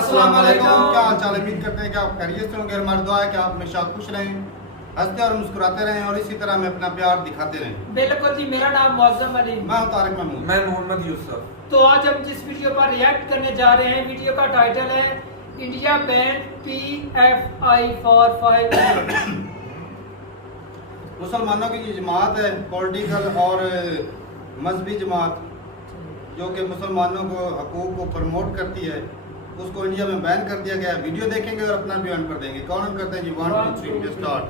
अस्सलाम वालेकुम। क्या हाल चाल? उम्मीद करते हैं कि आप खैरियत से होंगे। हमारी दुआ है कि आप हमेशा खुश रहें, हंसते और मुस्कुराते रहें और इसी तरह हमें अपना प्यार दिखाते रहें। बिल्कुल जी, मेरा नाम मौज़म अली। मैं हूं तारिक महमूद। मैं मोहम्मद यूसुफ। तो आज हम जिस वीडियो पर रिएक्ट करने जा रहे हैं, वीडियो का टाइटल है India band PFI for 5 year. मुसलमानों की जो जमात है, पॉलिटिकल और मजहबी जमात, जो कि मुसलमानों को हकूक़ को प्रमोट करती है, उसको इंडिया में बैन कर दिया गया है। वीडियो देखेंगे और अपना बयान कर देंगे। कौन ऑन करते हैं जी? 1 2 3 start.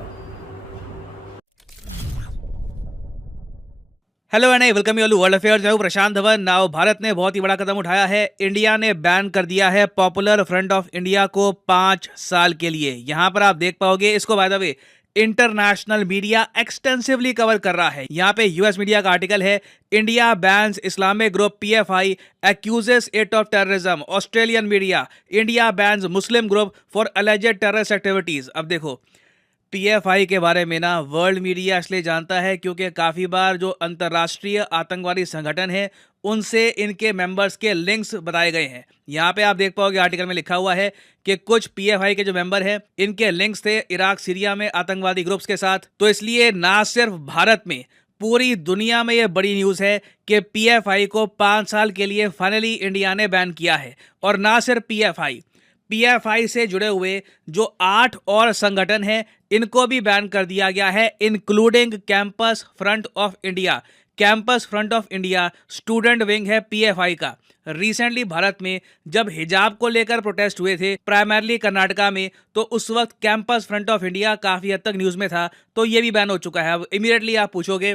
Hello and welcome you all world affairs. मैं हूं प्रशांत धवन। नाउ भारत ने बहुत ही बड़ा कदम उठाया है। इंडिया ने बैन कर दिया है पॉपुलर फ्रंट ऑफ इंडिया को 5 साल के लिए। यहां पर आप देख पाओगे इसको, by the way international media extensively cover कर रहा है। यहाँ पे यूएस मीडिया का आर्टिकल है, India bans Islamic group PFI accuses it of terrorism. Australian media, India bans Muslim group for alleged terrorist activities. अब देखो, PFI के बारे में ना वर्ल्ड मीडिया इसलिए जानता है क्योंकि काफ़ी बार जो अंतर्राष्ट्रीय आतंकवादी संगठन है उनसे इनके मेंबर्स के लिंक्स बताए गए हैं। यहाँ पे आप देख पाओगे आर्टिकल में लिखा हुआ है कि कुछ PFI के जो मेंबर हैं इनके लिंक्स थे इराक सीरिया में आतंकवादी ग्रुप्स के साथ। तो इसलिए ना सिर्फ भारत में, पूरी दुनिया में ये बड़ी न्यूज़ है कि PFI को 5 साल के लिए फाइनली इंडिया ने बैन किया है। और ना सिर्फ PFI से जुड़े हुए जो 8 और संगठन हैं इनको भी बैन कर दिया गया है, including campus front of India. Campus front of India student wing है PFI का। रिसेंटली भारत में जब हिजाब को लेकर प्रोटेस्ट हुए थे प्राइमरली कर्नाटका में, तो उस वक्त कैंपस फ्रंट ऑफ इंडिया काफ़ी हद तक न्यूज़ में था। तो ये भी बैन हो चुका है। अब इमीडिएटली आप पूछोगे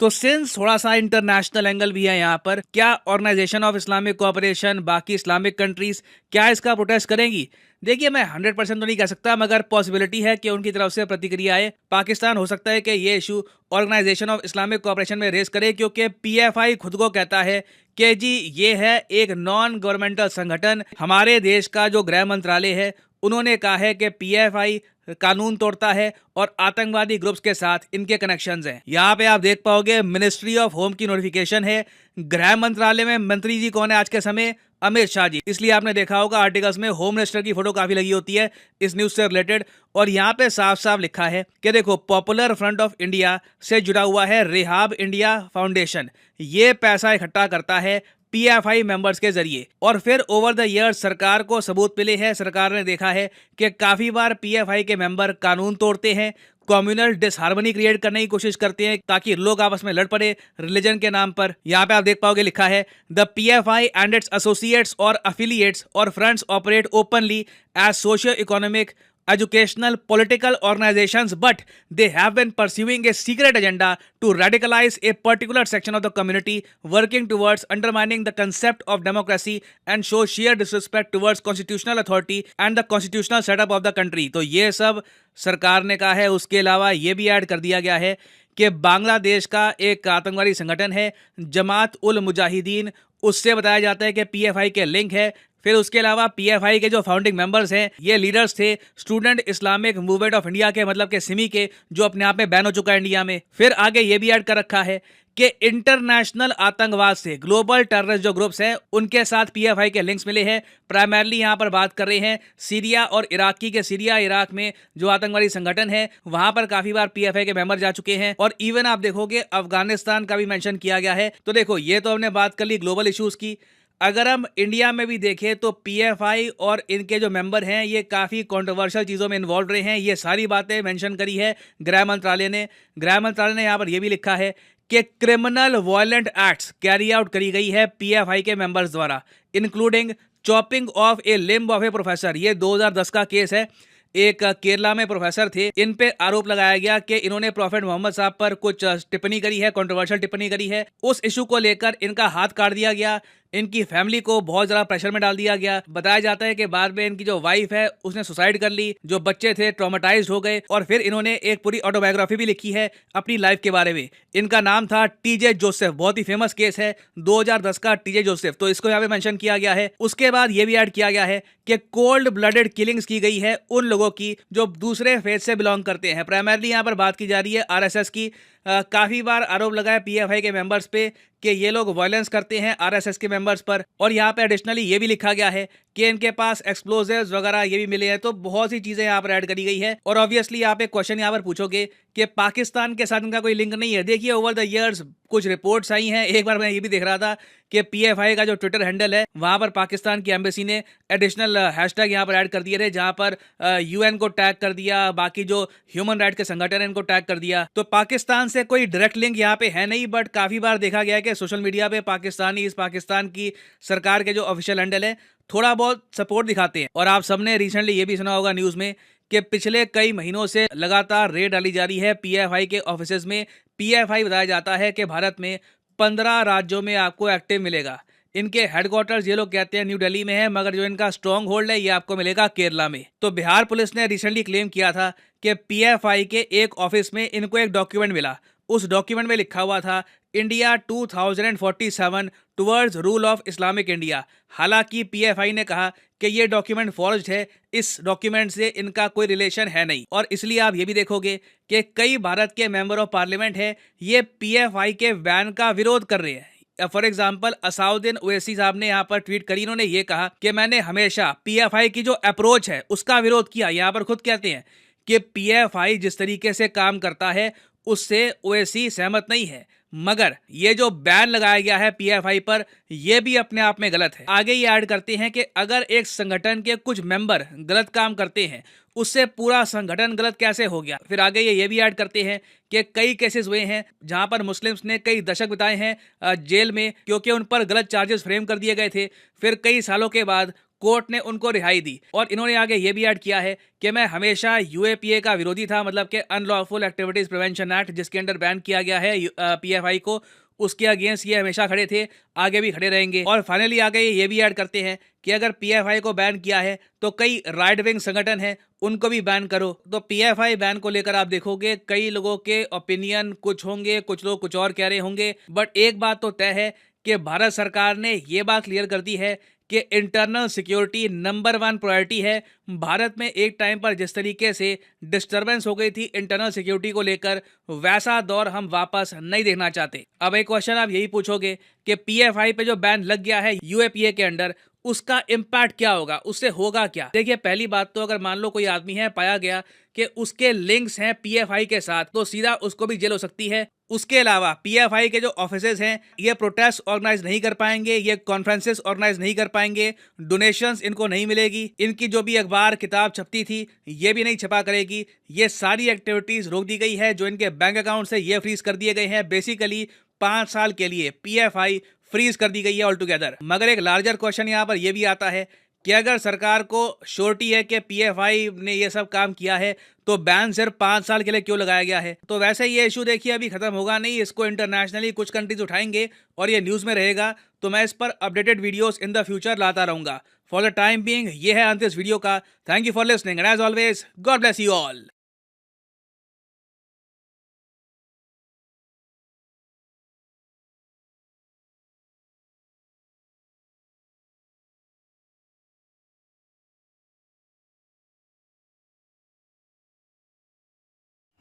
तो सिंस थोड़ा सा इंटरनेशनल एंगल भी है यहाँ पर, क्या ऑर्गेनाइजेशन ऑफ इस्लामिक कोऑपरेशन, बाकी इस्लामिक कंट्रीज क्या इसका प्रोटेस्ट करेंगी? देखिए, मैं 100% तो नहीं कह सकता, मगर पॉसिबिलिटी है कि उनकी तरफ से प्रतिक्रिया आए। पाकिस्तान हो सकता है कि ये issue organization of Islamic cooperation में रेस करे, क्योंकि PFI खुद को कहता है कि जी ये है एक नॉन गवर्नमेंटल संगठन। हमारे देश का जो गृह मंत्रालय है उन्होंने कहा है कि PFI कानून तोड़ता है और आतंकवादी ग्रुप्स के साथ इनके कनेक्शंस हैं। यहाँ पे आप देख पाओगे मिनिस्ट्री ऑफ होम की नोटिफिकेशन है। गृह मंत्रालय में मंत्री जी कौन है आज के समय? अमित शाह जी। इसलिए आपने देखा होगा आर्टिकल्स में होम मिनिस्टर की फोटो काफी लगी होती है इस न्यूज से रिलेटेड। और यहाँ पे साफ साफ लिखा है कि देखो, पॉपुलर फ्रंट ऑफ इंडिया से जुड़ा हुआ है रेहाब इंडिया फाउंडेशन। ये पैसा इकट्ठा करता है PFI मेंबर्स के जरिए, और फिर ओवर द ईयर सरकार को सबूत मिले हैं। सरकार ने देखा है कि काफी बार PFI के मेंबर कानून तोड़ते हैं, कम्युनल डिसहार्मनी क्रिएट करने की कोशिश करते हैं ताकि लोग आपस में लड़ पड़े रिलीजन के नाम पर। यहाँ पे आप देख पाओगे लिखा है, the PFI and its associates और अफिलिएट्स और fronts operate openly as socio economic, educational, political organizations, but they have been pursuing a secret agenda to radicalize a particular section of the community, working towards undermining the concept of democracy and show sheer disrespect towards constitutional authority and the constitutional setup of the country। तो ये सब सरकार ने कहा है। उसके अलावा ये भी ऐड कर दिया गया है कि बांग्लादेश का एक आतंकवादी संगठन है जमात उल मुजाहिदीन, उससे बताया जाता है कि PFI के लिंक है। फिर उसके अलावा PFI के जो फाउंडिंग मेंबर्स हैं ये लीडर्स थे student Islamic movement of India के, मतलब के सिमी के, जो अपने आप में बैन हो चुका है इंडिया में। फिर आगे ये भी ऐड कर रखा है कि इंटरनेशनल आतंकवाद से ग्लोबल टेररिस्ट जो ग्रुप्स हैं उनके साथ PFI के लिंक्स मिले हैं। प्राइमरली यहाँ पर बात कर रहे हैं सीरिया और इराक की, के सीरिया इराक में जो आतंकवादी संगठन है वहां पर काफी बार PFI के मेंबर जा चुके हैं। और इवन आप देखोगे अफगानिस्तान का भी मेंशन किया गया है। तो देखो, ये तो हमने बात कर ली ग्लोबल इश्यूज की। अगर हम इंडिया में भी देखें तो PFI और इनके जो मेंबर हैं ये काफ़ी कंट्रोवर्शियल चीज़ों में इन्वॉल्व रहे हैं। ये सारी बातें मेंशन करी है गृह मंत्रालय ने। गृह मंत्रालय ने यहाँ पर यह भी लिखा है कि criminal violent acts carry out करी गई है PFI के मेंबर्स द्वारा, including chopping of A limb of A professor. ये 2010 का केस है। एक केरला में प्रोफेसर थे, इन पे आरोप लगाया गया कि इन्होंने प्रॉफेट मोहम्मद साहब पर कुछ टिप्पणी करी है, कंट्रोवर्शियल टिप्पणी करी है। उस इशू को लेकर इनका हाथ काट दिया गया। इनकी फैमिली को बहुत ज़्यादा प्रेशर में डाल दिया गया। बताया जाता है कि बाद में इनकी जो वाइफ है उसने सुसाइड कर ली, जो बच्चे थे ट्रॉमेटाइज्ड हो गए। और फिर इन्होंने एक पूरी ऑटोबायोग्राफी भी लिखी है अपनी लाइफ के बारे में। इनका नाम था TJ जोसेफ। बहुत ही फेमस केस है 2010 का TJ जोसेफ। तो इसको यहाँ पे मेंशन किया गया है। उसके बाद ये भी ऐड किया गया है कि कोल्ड ब्लडेड किलिंग्स की गई है उन लोगों की जो दूसरे फेथ से बिलोंग करते हैं। प्राइमरली यहाँ पर बात की जा रही है RSS की। काफ़ी बार आरोप लगाया PFI के मेंबर्स पे कि ये लोग वायलेंस करते हैं RSS के मेंबर्स पर। और यहाँ पे एडिशनली ये भी लिखा गया है कि इनके पास एक्सप्लोजिव्स वगैरह ये भी मिले हैं। तो बहुत सी चीजें यहाँ पर ऐड करी गई है। और ऑब्वियसली आप एक क्वेश्चन यहाँ पर पूछोगे कि पाकिस्तान के साथ इनका कोई लिंक नहीं है। देखिए ओवर द इयर्स कुछ रिपोर्ट्स आई हैं। एक बार मैं ये भी देख रहा था कि PFI का जो ट्विटर हैंडल है वहां पर पाकिस्तान की एम्बेसी ने एडिशनल हैशटैग यहाँ पर ऐड कर दिए थे, जहां पर UN को टैग कर दिया, बाकी जो ह्यूमन राइट के संगठन है इनको टैग कर दिया। तो पाकिस्तान से कोई डायरेक्ट लिंक यहाँ पे है नहीं, बट काफी बार देखा गया है कि सोशल मीडिया पे पाकिस्तान की सरकार के जो ऑफिशियल हैंडल है थोड़ा बहुत सपोर्ट दिखाते हैं। और आप सबने रिसेंटली ये भी सुना होगा न्यूज में कि पिछले कई महीनों से लगातार रेड डाली जा रही है PFI के ऑफिसेज में। PFI बताया जाता है कि भारत में 15 राज्यों में आपको एक्टिव मिलेगा। इनके हेडक्वार्टर्स ये लोग कहते हैं न्यू दिल्ली में है, मगर जो इनका स्ट्रॉन्ग होल्ड है ये आपको मिलेगा केरला में। तो बिहार पुलिस ने रिसेंटली क्लेम किया था कि PFI के एक ऑफिस में इनको एक डॉक्यूमेंट मिला। उस डॉक्यूमेंट में लिखा हुआ था India 2047 towards rule of Islamic India. हालांकि PFI ने कहा कि ये डॉक्यूमेंट फॉर्ज्ड है, इस डॉक्यूमेंट से इनका कोई रिलेशन है नहीं। और इसलिए आप ये भी देखोगे कि कई भारत के मेंबर ऑफ पार्लियामेंट है ये PFI के बैन का विरोध कर रहे हैं। फॉर एग्जाम्पल असाउद्दीन ओवैसी साहब ने यहाँ पर ट्वीट करी, इन्होंने ये कहा कि मैंने हमेशा PFI की जो अप्रोच है उसका विरोध किया। यहाँ पर खुद कहते हैं कि PFI जिस तरीके से काम करता है उससे ओवैसी सहमत नहीं है, मगर ये जो बैन लगाया गया है PFI पर यह भी अपने आप में गलत है। आगे ये ऐड करते हैं कि अगर एक संगठन के कुछ मेंबर गलत काम करते हैं उससे पूरा संगठन गलत कैसे हो गया। फिर आगे ये भी ऐड करते हैं कि कई केसेस हुए हैं जहां पर मुस्लिम्स ने कई दशक बिताए हैं जेल में, क्योंकि उन पर गलत चार्जेस फ्रेम कर दिए गए थे। फिर कई सालों के बाद कोर्ट ने उनको रिहाई दी। और इन्होंने आगे ये भी ऐड किया है कि मैं हमेशा UAPA का विरोधी था, मतलब कि अनलॉफुल एक्टिविटीज प्रिवेंशन एक्ट, जिसके अंडर बैन किया गया है PFI को, उसके अगेंस्ट ये हमेशा खड़े थे, आगे भी खड़े रहेंगे। और फाइनली आगे ये भी ऐड करते हैं कि अगर PFI को बैन किया है तो कई राइट विंग संगठन हैं उनको भी बैन करो। तो PFI बैन को लेकर आप देखोगे कई लोगों के ओपिनियन कुछ होंगे, कुछ लोग कुछ और कह रहे होंगे, बट एक बात तो तय है कि भारत सरकार ने ये बात क्लियर कर दी है कि इंटरनल सिक्योरिटी नंबर 1 प्रायोरिटी है। भारत में एक टाइम पर जिस तरीके से डिस्टरबेंस हो गई थी इंटरनल सिक्योरिटी को लेकर, वैसा दौर हम वापस नहीं देखना चाहते। अब एक क्वेश्चन आप यही पूछोगे कि PFI पे जो बैन लग गया है UAPA के अंडर, उसका इम्पैक्ट क्या होगा, उससे होगा क्या। देखिए पहली बात तो अगर मान लो कोई आदमी है पाया गया कि उसके लिंक्स हैं PFI के साथ, तो सीधा उसको भी जेल हो सकती है। उसके अलावा PFI के जो ऑफिसेज हैं ये प्रोटेस्ट ऑर्गेनाइज नहीं कर पाएंगे, ये कॉन्फ्रेंसेस ऑर्गेनाइज नहीं कर पाएंगे, डोनेशंस इनको नहीं मिलेगी, इनकी जो भी अखबार किताब छपती थी ये भी नहीं छपा करेगी। ये सारी एक्टिविटीज रोक दी गई है। जो इनके बैंक अकाउंट से ये फ्रीज कर दिए गए हैं। बेसिकली 5 साल के लिए PFI फ्रीज कर दी गई है ऑल टुगेदर। मगर एक लार्जर क्वेश्चन यहाँ पर यह भी आता है कि अगर सरकार को श्योरिटी है कि PFI ने ये सब काम किया है तो बैन सिर्फ 5 साल के लिए क्यों लगाया गया है। तो वैसे ये इशू देखिए अभी खत्म होगा नहीं, इसको इंटरनेशनली कुछ कंट्रीज उठाएंगे और ये न्यूज में रहेगा। तो मैं इस पर updated videos in the future लाता रहूंगा। फॉर द टाइम बीइंग ये है अंत इस वीडियो का। Thank you for listening and as always God bless you all.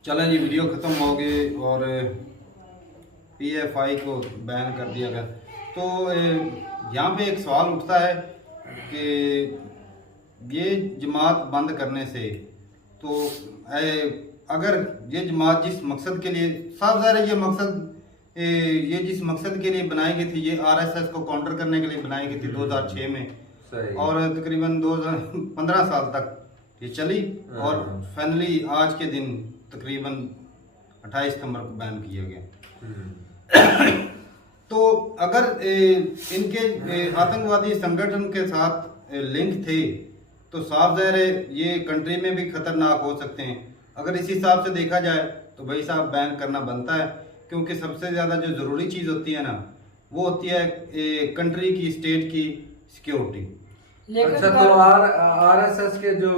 चलें जी, वीडियो ख़त्म हो गई और PFI को बैन कर दिया गया। तो यहाँ पे एक सवाल उठता है कि ये जमात बंद करने से तो अगर ये जमात जिस मकसद के लिए, साफ ज़ाहिर है ये मकसद ये जिस मकसद के लिए बनाई गई थी, ये RSS को काउंटर करने के लिए बनाई गई थी 2006 में, और तकरीबन 2015 साल तक ये चली और फाइनली आज के दिन तकरीबन 28 सितंबर को बैन किया गया। तो अगर इनके आतंकवादी संगठन के साथ लिंक थे तो साफ ज़ाहिर है ये कंट्री में भी खतरनाक हो सकते हैं। अगर इस हिसाब से देखा जाए तो भाई साहब बैन करना बनता है, क्योंकि सबसे ज़्यादा जो ज़रूरी चीज़ होती है ना वो होती है कंट्री की, स्टेट की सिक्योरिटी। अच्छा, तो RSS के जो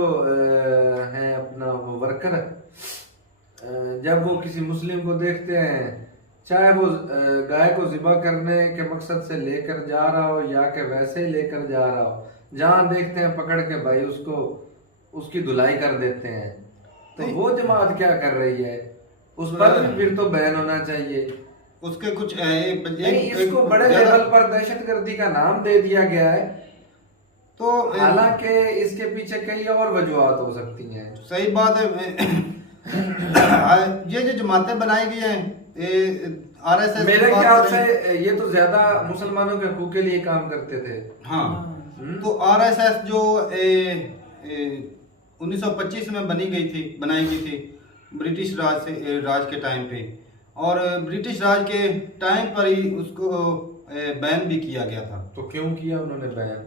हैं अपना वो वर्कर, जब वो किसी मुस्लिम को देखते हैं, चाहे वो गाय को ज़िबा करने के मकसद से लेकर जा रहा हो या कि वैसे ही लेकर जा रहा हो, जहां देखते हैं पकड़ के भाई उसको उसकी धुलाई कर देते हैं। तो वो जमात क्या कर रही है, उस पर भी फिर तो बैन होना चाहिए। उसके कुछ नहीं, इसको बड़े लेवल पर दहशतगर्दी का नाम दे दिया गया है। तो हालांकि इसके पीछे कई और वजूहत हो सकती हैं। सही बात है। ये जो जमातें बनाई गई हैं आरएसएस, मेरे ख्याल से ये तो ज्यादा मुसलमानों के हकूक के लिए काम करते थे। हाँ, तो आरएसएस जो 1925 में बनाई गई थी ब्रिटिश राज के टाइम पे, और ब्रिटिश राज के टाइम पर ही उसको बैन भी किया गया था। तो क्यों किया उन्होंने बैन?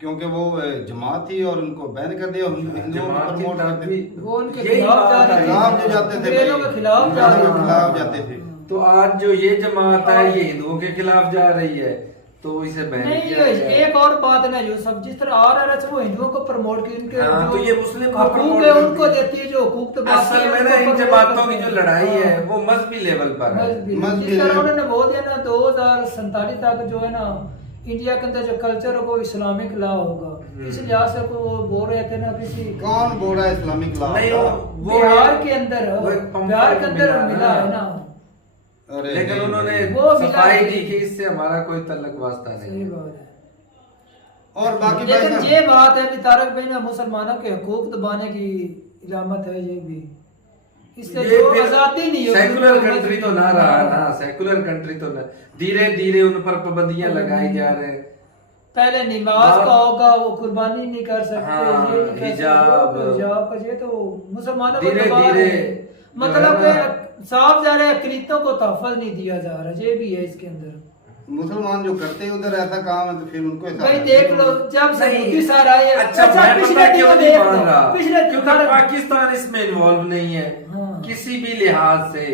क्योंकि वो जमात थी और उनको बैन कर दिया। हिंदुओं को प्रमोट करते थे, वो उनके खिलाफ जो जाते थे, अंग्रेजों के खिलाफ जाते थे। तो आज जो ये जमात है ये हिंदुओं के खिलाफ जा रही है, तो इसे बैन नहीं, किया गया। एक और बात ना, जो सब जिस तरह आरएसएस वो हिंदुओं को प्रमोट की, उनके हाँ, जो तो ये मुस्लिम को हकूक प्रमोट है करती उनको है। देती है, जो हकूक तो बाकी असल है, में उनको ना इन प्रमोट जमातों करती की है। जो लड़ाई है हाँ, वो मजहबी लेवल पर है। जिस तरह उन्होंने बोल दिया ना 2047 तक जो है ना इंडिया के अंदर जो कल्चर है वो इस्लामिक लॉ होगा, इस लिहाज से वो बोल रहे थे ना किसी कौन बोल रहा है इस्लामिक लॉ? नहीं, वो बिहार के अंदर वो एक पंप बिहार के अंदर मिला मिला है ना। अरे लेकिन नहीं, उन्होंने वो मिला सफाई है। दी कि इससे हमारा कोई तल्लक वास्ता सही नहीं। बात है। और बाकी लेकिन भाई ये बात है कि तारक भाई ना मुसलमानों के हकूक दबाने की इलामत है ये भी, इससे ये जो फिर आजादी नहीं होगी सेकुलर तो कंट्री तो ना रहा ना, सेकुलर कंट्री तो ना, धीरे धीरे उन पर पाबंदियां लगाई जा रहे हैं। पहले नमाज का होगा, वो कुर्बानी नहीं कर सकते, हाँ, ये नहीं कर हिजाब। सकते, हिजाब का ये तो मुसलमानों को धीरे दबा धीरे रहे हैं। मतलब कि साफ जा रहा है अक़लीतों को तहफ़्फ़ुज़ नहीं दिया जा रहा, ये भी है इसके अंदर। मुसलमान जो करते हैं उधर ऐसा काम है तो फिर उनको ऐसा भाई देख लो, जब से नहीं, मोदी सर आए, अच्छा मैं पिछले पता क्यों दिनों नहीं देख मान लो, रहा, पिछले क्योंकि पाकिस्तान इसमें इन्वॉल्व नहीं है हाँ। किसी भी लिहाज से।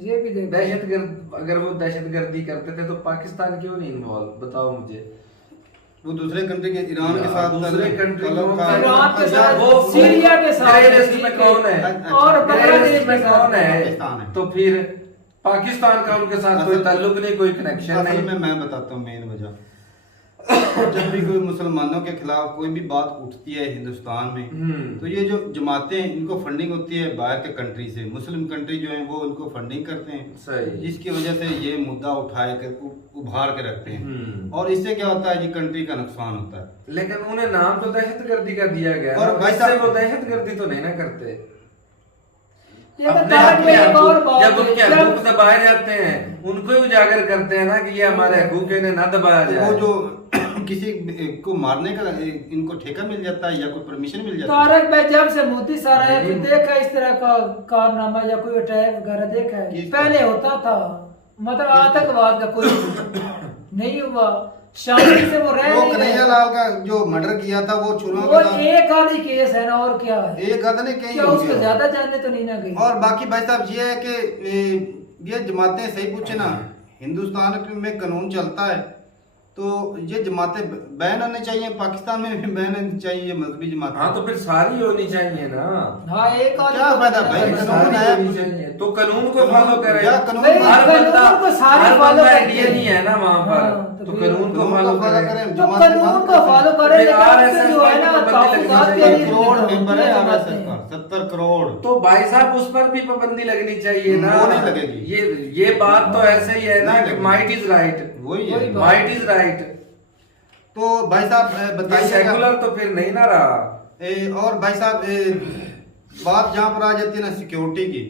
ये भी देख लो। दहशतगर्द, अगर वो दहशतगर्दी करते थे तो पाकिस्तान क्यों नहीं इन्वॉल्व, बताओ मुझे। वो दूसरे कंट्री के ईरान के साथ दूसरे कंट्री इरान के साथ, वो सीरिया के साथ, टेररिस्ट में कौन है, और बांग्लादेश टेररिस्ट में के साथ कौन पाकिस्तान है? है। तो फिर पाकिस्तान का उनके साथ कोई ताल्लुक नहीं, कोई कनेक्शन असल नहीं। में मैं बताता हूँ मेन वजह। जब भी कोई मुसलमानों के खिलाफ कोई भी बात उठती है हिंदुस्तान में, तो ये जो जमातें हैं इनको फंडिंग होती है बाहर के कंट्री से। मुस्लिम कंट्री जो है वो इनको फंडिंग करते हैं, सही। जिसकी वजह से ये मुद्दा उठाए कर उभार के रखते हैं, और इससे क्या होता है, ये कंट्री का नुकसान होता है। लेकिन उन्हें नाम तो दहशतगर्दी का दिया गया और और भाई इससे साहब- वो दहशतगर्दी तो नहीं ना करते। ये तो अपने तारक भाई एक और बात जब है, उनके जब- हकूक दबाए जाते हैं उनको ही उजागर करते हैं ना कि ये हमारे हकूक है, इन्हें ना दबाया तो जाए। वो जो किसी को मारने का इनको ठेका मिल जाता है या कोई परमिशन मिल जाती है। तारक भाई जब से मोदी सर आया तो देखा इस तरह का कारनामा या कोई अटैक वगैरह देखा है? किसका? पहले होता था, मतलब आतंकवाद का कोई नहीं हुआ, शांति से वो रह वो नहीं कन्हैया रहे। लाल का जो मर्डर किया था वो छुरा वो एक आधी केस है ना, और क्या है, एक आधा नहीं कहीं क्या हो उसको गया। ज्यादा जानने तो नहीं ना गई। और बाकी भाई साहब ये है कि ये जमातें सही पूछे ना, हिंदुस्तान में कानून चलता है तो ये जमातें बैन होनी चाहिए, पाकिस्तान में भी बैन होनी चाहिए मजहबी जमातें। हाँ तो फिर सारी होनी चाहिए ना। हाँ एक आधी क्या को फायदा तो भाई, नहीं कानून सारी है। होनी चाहिए, तो कानून को फॉलो करें। या कानून भाई, हर कानून बंदा को सारे हर follow बंदा करते इंडियन ही है ना वहाँ पर, हाँ, तो फिर कानून को कानून फॉलो को follow करें। करें। तो जमात से कानून बात को करें। फॉलो करें, फिर लेकिन RSS उससे जो है ना पर पाबंदी लगनी तहफुज़ात चाहिए। के लिए 70 करोड़ होती मेंबर है है आरएसएस जमातें। का, 70 करोड़। तो भाई साहब उस पर भी पाबंदी लगनी चाहिए ना। वो नहीं लगेगी। ये बात तो ऐसे ही है ना नहीं कि लगेगी। माइट इज राइट, वही है। वही बात। Might is right. तो भाई साहब ये बताइएगा। सेकुलर तो फिर नहीं ना रहा। और भाई साहब बात जहाँ पर आ जाती है ना सिक्योरिटी की,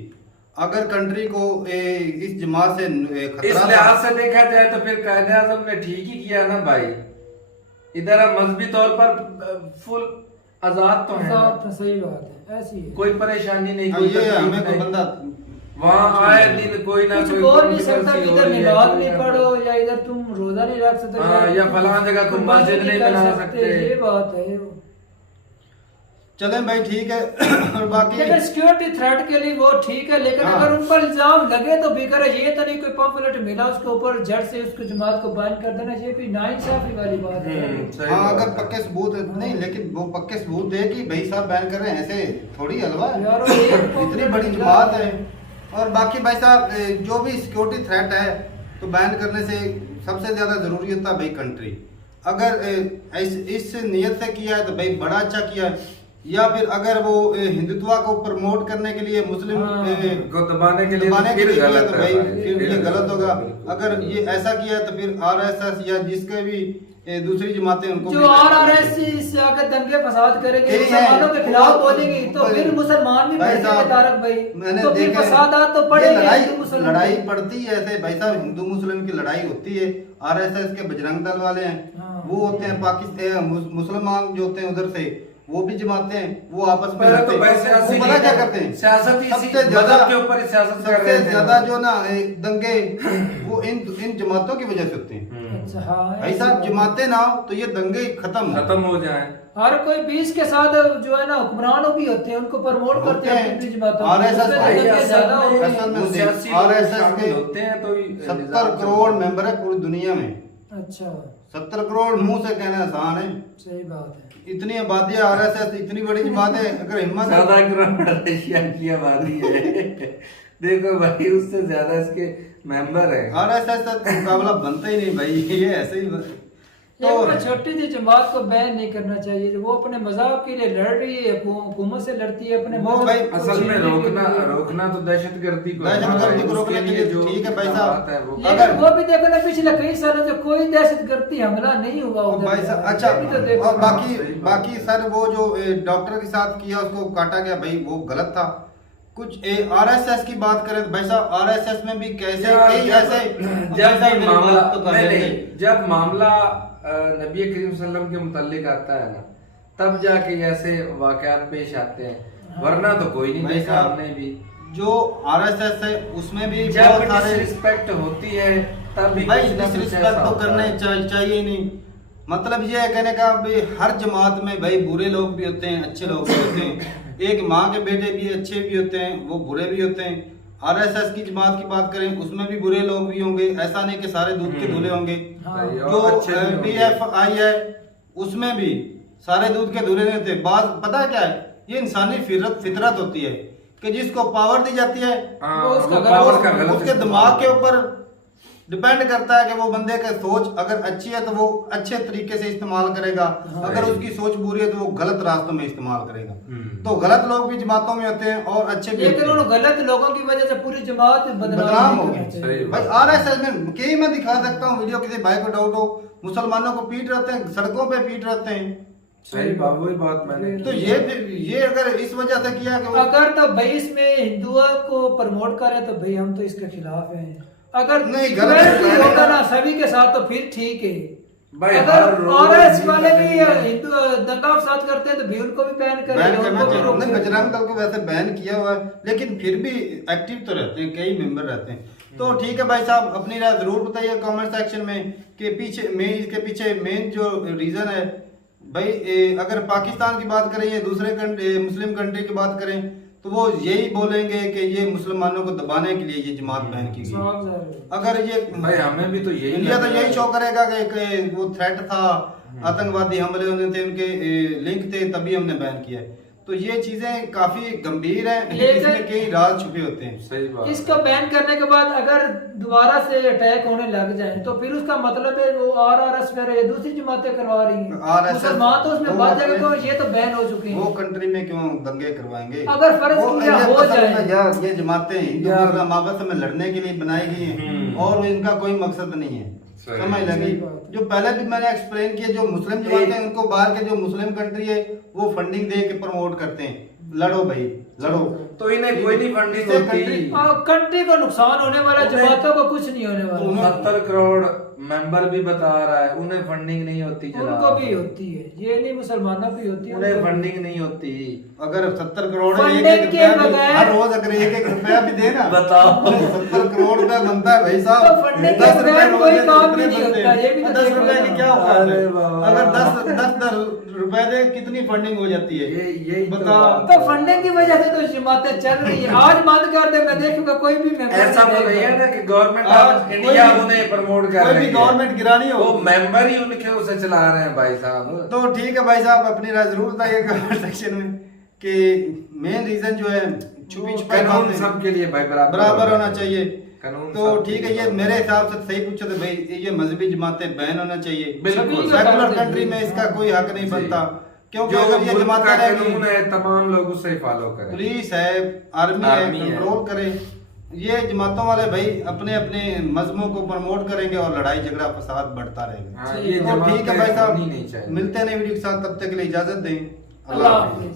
अगर कंट्री को इस जमात से इस खतरा लिहाज से देखा जाए तो फिर कायदे आजम ने ठीक ही किया ना भाई। इधर हम मजहबी तौर पर फुल आजाद तो है, तो सही बात है, ऐसी है। कोई परेशानी नहीं, हाँ, कोई ये तकलीफ हमें कोई नहीं। बंदा वहाँ आए दिन कोई ना कुछ कोई बोल नहीं सकता controversy कि हो इधर रही है, नमाज कोई नहीं ना- पढ़ो, या इधर तुम रोजा नहीं रख सकते, हाँ, या फलां जगह तुम कुर्बानी मस्जिद नहीं कर बना सकते। ये बात है। चलें भाई ठीक है। और बाकी लेकिन सिक्योरिटी थ्रेट के लिए वो ठीक है, लेकिन हाँ। अगर उन पर इल्जाम लगे तो बेकार है। ये तो नहीं कोई पंफलेट मिला उसके ऊपर जड़ से उसको जमात को बैन कर देना, ये भी नाइंसाफी वाली बात है। सही हाँ, बात अगर है। पक्के सबूत नहीं, लेकिन वो पक्के सबूत दे कि भाई साहब बैन कर रहे हैं, ऐसे थोड़ी हलवा है। यार, वो एक इतनी बड़ी जमात है। और बाकी भाई साहब जो भी सिक्योरिटी थ्रेट है तो बैन करने से सबसे ज्यादा जरूरी होता है भाई कंट्री। अगर इस नियत से किया है तो भाई बड़ा अच्छा किया है, या फिर अगर वो हिंदुत्व को प्रमोट करने के लिए मुस्लिम हाँ। को दबाने के लिए दबाने के फिर लिए किया गलत तो है भाई भाई। फिर ये गलत होगा। बिल्कुल। अगर ये ऐसा किया है तो फिर आरएसएस या जिसके भी दूसरी जमातें उनको जो आरएसएस से आकर दंगे फसाद करेंगे, यही है। मुसलमानों के खिलाफ वो- बोलेंगे, तो फिर मुसलमान भी भाई भड़केंगे साहब, तारक भाई, मैंने तो फिर देखा है, फसादात तो ये पड़ेंगे हिंदू मुसलमान। लड़ाई पड़ती है ऐसे भाई साहब, हिंदू मुस्लिम की लड़ाई होती है। आरएसएस के बजरंग दल वाले हैं, हाँ। वो होते हैं पाकिस्तान मुसलमान जो होते हैं उधर से, वो भी जमाते हैं, वो आपस में पहले लड़ते तो हैं। भाई वो सियासी पता क्या करते हैं, सियासत ही सबसे मदद के ऊपर ही सियासत कर रहे सबसे थे। ज्यादा जो ना दंगे वो इन जमातों की वजह से होते हैं। अच्छा हाँ, भाई ऐसी साहब बात। जमाते ना हो तो ये दंगे खत्म हो जाए। हर कोई बीच के साथ जो है ना हुक्मरानों भी होते हैं, उनको प्रमोट करते हैं अपनी अपनी जमातों को। RSS उसमें भाई, दंगे ज्यादा होते हैं। असल में वो सियासी लोग RSS शामिल के होते हैं तो 70 करोड़ मेंबर है पूरी दुनिया में। अच्छा 70 करोड़ मुंह से कहना आसान है, सही बात है। इतनी आबादी है आरएसएस, इतनी बड़ी जमात है, अगर हिम्मत है- ज्यादा करोड़ रशिया की आबादी है। देखो भाई, उससे ज्यादा इसके मेंबर है। आरएसएस का मुकाबला बनता ही नहीं भाई, ये ऐसे ही तो छोटी सी जमात को बैन नहीं करना चाहिए, वो अपने मजाक के लिए लड़ रही है, हुकूमत से लड़ती है अपने वो मजहब भाई को असल में छीनने के लिए। रोकना तो दहशतगर्दी को दहशतगर्दी को रोकने के लिए जो ठीक है भाई बात साहब। है वो लेकिन वो भी देखो ना, पिछले कई सालों से कोई दहशतगर्दी हमला नहीं हुआ और उधर। भाई साहब अच्छा, ये भी तो देखो। और बाकी सर वो जो डॉक्टर के साथ किया उसको काटा गया भाई, वो गलत था। कुछ आरएसएस की बात करें तो भाई साहब आरएसएस में भी कैसे कई ऐसे जब मामला नबी करीम सल्लल्लाहु अलैहि वसल्लम के मुतालिक आता है ना, तब जाके ऐसे वाकयात पेश आते हैं, वरना तो कोई नहीं भाई देखा साहब, हमने भी। जो आरएसएस है उसमें भी जब बहुत सारे डिसरिस्पेक्ट होती है तब भी भाई कुछ ना कुछ डिसरिस्पेक्ट ऐसा तो होता करना है। चाहिए ही नहीं। मतलब ये है कहने का भाई, हर जमात में भाई बुरे लोग भी होते हैं, अच्छे लोग भी होते हैं। एक माँ के बेटे भी अच्छे भी होते हैं, वो बुरे भी होते हैं। आरएसएस की जमात की बात करें उसमें भी बुरे लोग भी होंगे, ऐसा नहीं कि सारे दूध के धुले होंगे। हाँ। जो PFI है उसमें भी सारे दूध के धुले नहीं होते। बात पता है क्या है, ये इंसानी फितरत होती है कि जिसको पावर दी जाती है हाँ, वो उसका वो गलत- पावर का गलत उसके इस्तेमाल। दिमाग के ऊपर डिपेंड करता है कि वो बंदे का सोच अगर अच्छी है तो वो अच्छे तरीके से इस्तेमाल करेगा, अगर उसकी सोच बुरी है तो वो गलत रास्तों में इस्तेमाल करेगा। तो गलत लोग भी जमातों में होते हैं और अच्छे भी लेकिन होते उन हैं। गलत लोगों की वजह से पूरी जमात बदनाम बदनाम हो नहीं गई। करना चाहिए। सही भाई आरएसएस में कई मैं दिखा सकता हूँ वीडियो, किसी भाई को डाउट हो, मुसलमानों को पीट रहते हैं, सड़कों पे पीट रहते हैं। सही बात, वही बात मैंने तो ये अगर इस वजह से किया कि अगर तो भाई इसमें हिंदुओं को प्रमोट करे तो भाई हम तो इसके खिलाफ हैं। अगर नहीं, गलत equality है। होगा ना सभी के साथ तो फिर ठीक है। भाई हर अगर रोज आरएस भी वाले भी करेंगे। हिंदू दंगा फसाद करते हैं तो भी उनको भी बैन करें, बैन करना उनको भी चाहिए। रोकें। नहीं, बजरंग दल को वैसे बैन किया हुआ है, लेकिन फिर भी एक्टिव तो रहते हैं, कई मेंबर रहते हैं। तो ठीक है भाई साहब, अपनी राय जरूर बताइए कमेंट सेक्शन में कि इसके पीछे मेन जो रीजन है भाई, अगर पाकिस्तान की बात करें या दूसरे मुस्लिम कंट्री की बात करें तो वो यही बोलेंगे कि ये मुसलमानों को दबाने के लिए ये जमात बैन की गई। साफ जाहिर अगर ये भाई हमें भी तो यही इंडिया तो लग रहा यही है। शो करेगा कि वो थ्रेट था, आतंकवादी हमले होने थे, उनके लिंक थे, तभी हमने बैन किया है। तो ये चीजें काफी गंभीर हैं, लेकिन- इसमें कई राज छुपे होते हैं। सही बात है। इसको बैन करने के बाद अगर दोबारा से अटैक होने लग जाए तो फिर उसका मतलब है वो आरएस फिर ये दूसरी जमातें करवा रही हैं, RSS मुसलमान तो उसमें वो बात जाएगा अपने- तो ये तो बैन हो चुके वो हैं। कंट्री में क्यों दंगे करवाएंगे? अगर फर्ज वो किया ये हो पसंद जाए। है यार, ये जमातें हिंदू यार- मुस्लिम आपस में लड़ने के लिए बनाई गई हैं और इनका कोई मकसद नहीं है। सही। समझ लगी? सही बात। जो पहले भी मैंने एक्सप्लेन किया, जो मुस्लिम जमातें हैं उनको बाहर के जो मुस्लिम कंट्री है वो फंडिंग दे के प्रमोट करते हैं, लड़ो भाई लड़ो। तो इन्हें कोई नहीं फंडिंग इससे होती। country- कंट्री को नुकसान होने वाला, उन्हें- जमातों को कुछ नहीं होने वाला। 70 करोड़ मेंबर भी बता रहा है, उन्हें फंडिंग नहीं होती। जनाब। उनको भी होती है, ये नहीं मुसलमानों की होती है। उन्हें उनको भी। फंडिंग नहीं होती। अगर 70 करोड़ है, फंडिंग एक-एक के रुपया भी- बगैर- हर रोज अगर 1-1 रुपया भी देना बताओ। 70 करोड़ रुपया बनता है भाई साहब। तो फंडिंग के 10 रुपए बगैर रोज कोई है, काम कितने भी नहीं बनते होता, हैं? ये भी तो 10 देखो रुपए की ना। क्या औकात है? अरे बाबा। अगर 10 रुपए दे कितनी फंडिंग हो जाती है? यही तो बताओ। बात तो फंडिंग की वजह से तो जमातें चल रही है। आज बंद कर दे, मैं देखूंगा कोई भी मेंबर ऐसा तो नहीं है ना कि गवर्नमेंट आज इंडिया कोई भी- उन्हें प्रमोट कर कोई रही भी है। गवर्नमेंट गिरानी हो वो मेंबर ही उनके उसे चला रहे हैं भाई साहब। तो ठीक है भाई साहब, अपनी राय जरूर बताइए कमेंट सेक्शन में कि मेन रीजन जो है छुपी छुपाई कानून बातें सबके लिए भाई बराबर होना चाहिए। कानून तो सबके ठीक है, लिए ये मेरे हिसाब से सही पूछे तो भाई ये मजहबी जमातें बैन होना चाहिए। बिल्कुल। सेकुलर कंट्री में इसका कोई हक नहीं बनता, क्योंकि जो अगर ये मुल्क जमातें का रहेंगी, कानून है तमाम लोग उससे फॉलो करें। पुलिस है, आर्मी है, आर्मी है। कंट्रोल करे ये जमातों वाले भाई अपने अपने मजहबों को प्रमोट करेंगे और लड़ाई झगड़ा फसाद बढ़ता रहेगा। हाँ, ये तो जमात ठीक है भाई होनी नहीं साहब, चाहिए। मिलते हैं नई वीडियो के साथ, तब तक के लिए इजाजत दें। अल्लाह हाफिज।